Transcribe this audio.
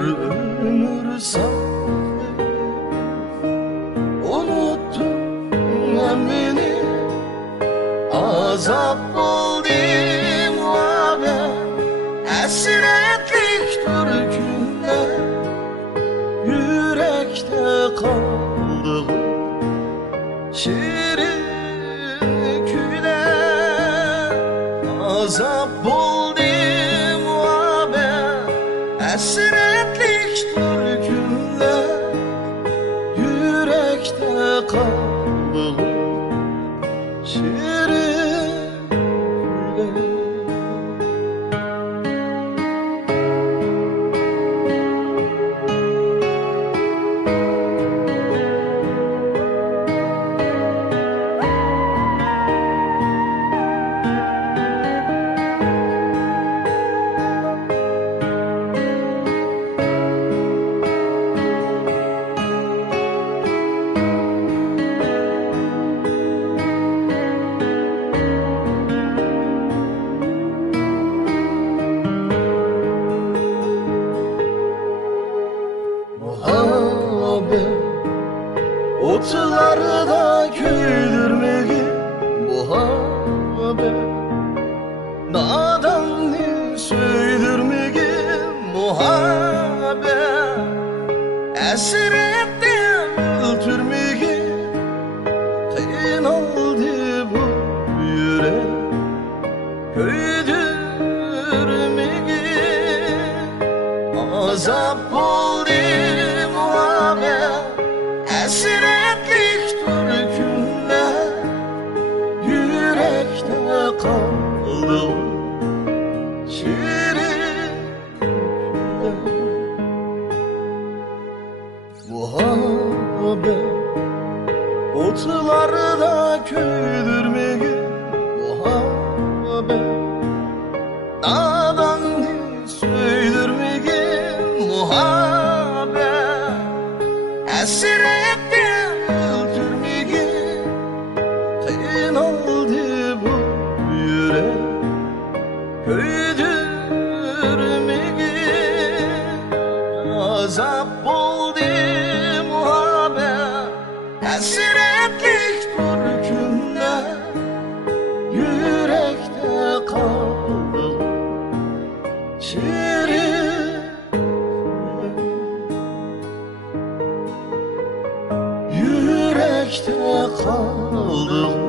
ömür sardı. Unuttun beni, azap oldum abi. Hasretlik türkünde yürekte kaldı. Şirin küle azap oldum abi. Hasretlik türkünde yürekte kaldı. Şirin küle. Otlarda güldürmeyi muhabbet, nadanlı söydürmeyi muhabbet, esretten öldürmeyi kıyın oldu bu yürek, köydürmeyi azap oldu muhabbet. Hasretlik türkünde yürekte kaldı. Şirin küle muhabbet, otlarda köydürmeyi muhabbet, nadanlı söydürmeyi muhabbet, hasret azap oldu muhabbet. Hasretlik türkünde yürekte kaldı. Şirin yürekte kaldı.